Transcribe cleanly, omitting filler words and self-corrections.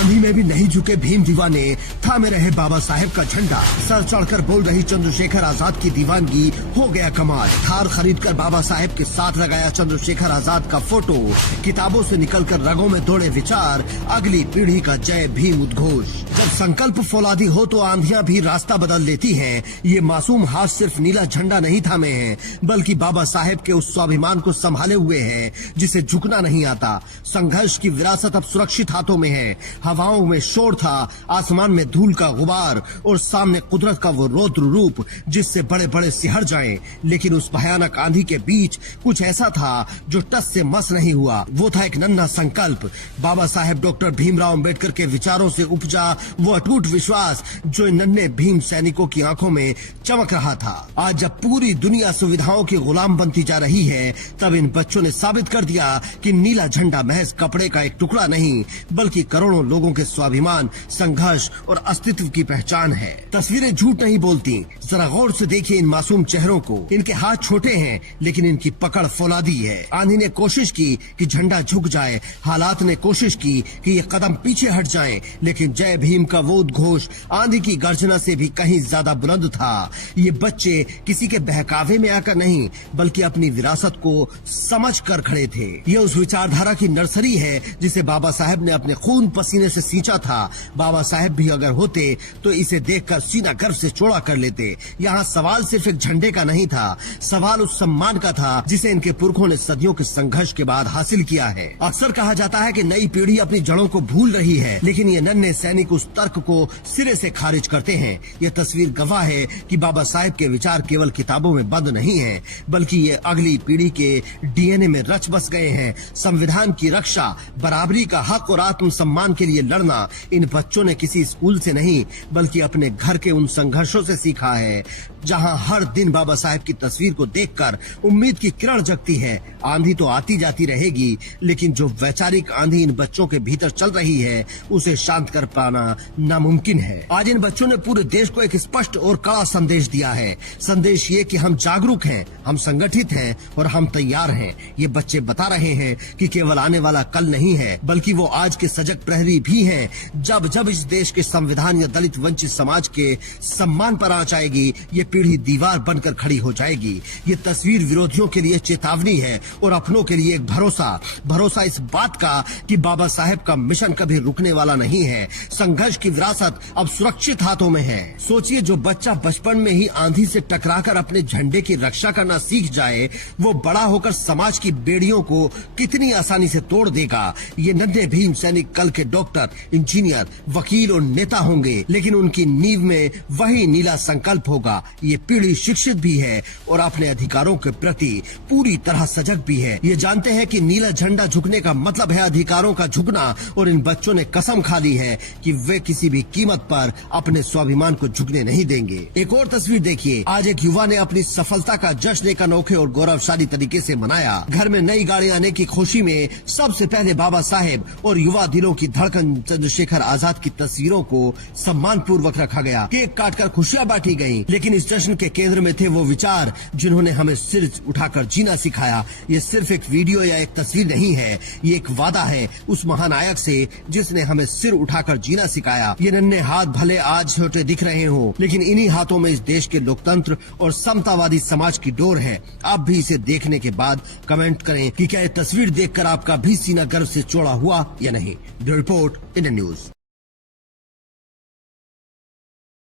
आंधी में भी नहीं झुके भीम दीवाने, थामे रहे बाबा साहेब का झंडा। सर चढ़कर बोल रही चंद्रशेखर आजाद की दीवानगी हो गया कमाल। थार खरीदकर बाबा साहेब के साथ लगाया चंद्रशेखर आजाद का फोटो। किताबों से निकलकर रगों में दौड़े विचार, अगली पीढ़ी का जय भीम उद्घोष। जब संकल्प फौलादी हो तो आंधियां भी रास्ता बदल लेती हैं। ये मासूम हाथ सिर्फ नीला झंडा नहीं थामे हैं, बल्कि बाबा साहेब के उस स्वाभिमान को संभाले हुए हैं जिसे झुकना नहीं आता। संघर्ष की विरासत अब सुरक्षित हाथों में है। हवाओं में शोर था, आसमान में धूल का गुबार और सामने कुदरत का वो रौद्र रूप जिससे बड़े बड़े सिहर जाएं। लेकिन उस भयानक आंधी के बीच कुछ ऐसा था जो टस से मस नहीं हुआ। वो था एक नन्हा संकल्प, बाबा साहेब डॉक्टर भीमराव अंबेडकर के विचारों से उपजा वो अटूट विश्वास जो इन नन्हे भीम सैनिकों की आंखों में चमक रहा था। आज जब पूरी दुनिया सुविधाओं की गुलाम बनती जा रही है, तब इन बच्चों ने साबित कर दिया कि नीला झंडा महज कपड़े का एक टुकड़ा नहीं, बल्कि करोड़ों लोगों के स्वाभिमान, संघर्ष और अस्तित्व की पहचान है। तस्वीरें झूठ नहीं बोलती। जरा गौर से देखिए इन मासूम चेहरों को। इनके हाथ छोटे हैं, लेकिन इनकी पकड़ फौलादी है। आंधी ने कोशिश की कि झंडा झुक जाए, हालात ने कोशिश की कि ये कदम पीछे हट जाएं, लेकिन जय भीम का वो उद्घोष आंधी की गर्जना से भी कहीं ज्यादा बुलंद था। ये बच्चे किसी के बहकावे में आकर नहीं, बल्कि अपनी विरासत को समझ कर खड़े थे। ये उस विचारधारा की नर्सरी है जिसे बाबा साहेब ने अपने खून पसीने से सींचा था। बाबा साहेब भी अगर होते तो इसे देखकर सीना गर्व से चौड़ा कर लेते। यहाँ सवाल सिर्फ एक झंडे का नहीं था, सवाल उस सम्मान का था जिसे इनके पुरखों ने सदियों के संघर्ष के बाद हासिल किया है। अक्सर कहा जाता है कि नई पीढ़ी अपनी जड़ों को भूल रही है, लेकिन ये नन्हे सैनिक उस तर्क को सिरे से खारिज करते हैं। ये तस्वीर गवाह है कि बाबा साहेब के विचार केवल किताबों में बंद नहीं है, बल्कि ये अगली पीढ़ी के डीएनए में रच बस गए हैं। संविधान की रक्षा, बराबरी का हक और आत्म सम्मान के लिए लड़ना इन बच्चों ने किसी स्कूल से नहीं, बल्कि अपने घर के उन संघर्षों से सीखा है, जहां हर दिन बाबा साहेब की तस्वीर को देखकर उम्मीद की किरण जगती है। आंधी तो आती जाती रहेगी, लेकिन जो वैचारिक आंधी इन बच्चों के भीतर चल रही है, उसे शांत कर पाना नामुमकिन है। आज इन बच्चों ने पूरे देश को एक स्पष्ट और कड़ा संदेश दिया है। संदेश ये कि हम जागरूक हैं, हम संगठित हैं और हम तैयार हैं। ये बच्चे बता रहे हैं कि केवल आने वाला कल नहीं है, बल्कि वो आज के सजग प्रहरी भी हैं। जब जब इस देश के संविधान या दलित वंचित समाज के सम्मान पर आंच आएगी, ये पीढ़ी दीवार बनकर खड़ी हो जाएगी। ये तस्वीर विरोधियों के लिए चेतावनी है और अपनों के लिए एक भरोसा इस बात का कि बाबा साहेब का मिशन कभी रुकने वाला नहीं है। संघर्ष की विरासत अब सुरक्षित हाथों में है। सोचिए, जो बच्चा बचपन में ही आंधी से टकराकर अपने झंडे की रक्षा करना सीख जाए, वो बड़ा होकर समाज की बेड़ियों को कितनी आसानी से तोड़ देगा। ये नन्हे भीम सैनिक कल के डॉक्टर, इंजीनियर, वकील और नेता होंगे, लेकिन उनकी नींव में वही नीला संकल्प होगा। ये पीढ़ी शिक्षित भी है और अपने अधिकारों के प्रति पूरी तरह सजग भी है। ये जानते हैं कि नीला झंडा झुकने का मतलब है अधिकारों का झुकना, और इन बच्चों ने कसम खा ली है कि वे किसी भी कीमत पर अपने स्वाभिमान को झुकने नहीं देंगे। एक और तस्वीर देखिए। आज एक युवा ने अपनी सफलता का जश्न एक अनोखे और गौरवशाली तरीके से मनाया। घर में नई गाड़ी आने की खुशी में सबसे पहले बाबा साहेब और युवा दिलों की धड़कन चंद्रशेखर आजाद की तस्वीरों को सम्मान पूर्वक रखा गया। केक काटकर खुशियां बांटी गयी, लेकिन इस जश्न के केंद्र में थे वो विचार जिन्होंने हमें सिर उठाकर जीना सिखाया। ये सिर्फ एक वीडियो या एक तस्वीर नहीं है, ये एक वादा है उस महानायक से जिसने हमें सिर उठाकर जीना सिखाया। ये नन्हे हाथ भले आज छोटे दिख रहे हो, लेकिन इन्हीं हाथों में इस देश के लोकतंत्र और समतावादी समाज की डोर है। आप भी इसे देखने के बाद कमेंट करें कि क्या ये तस्वीर देखकर आपका भी सीना गर्व से चौड़ा हुआ या नहीं। Bureau report, Indian news.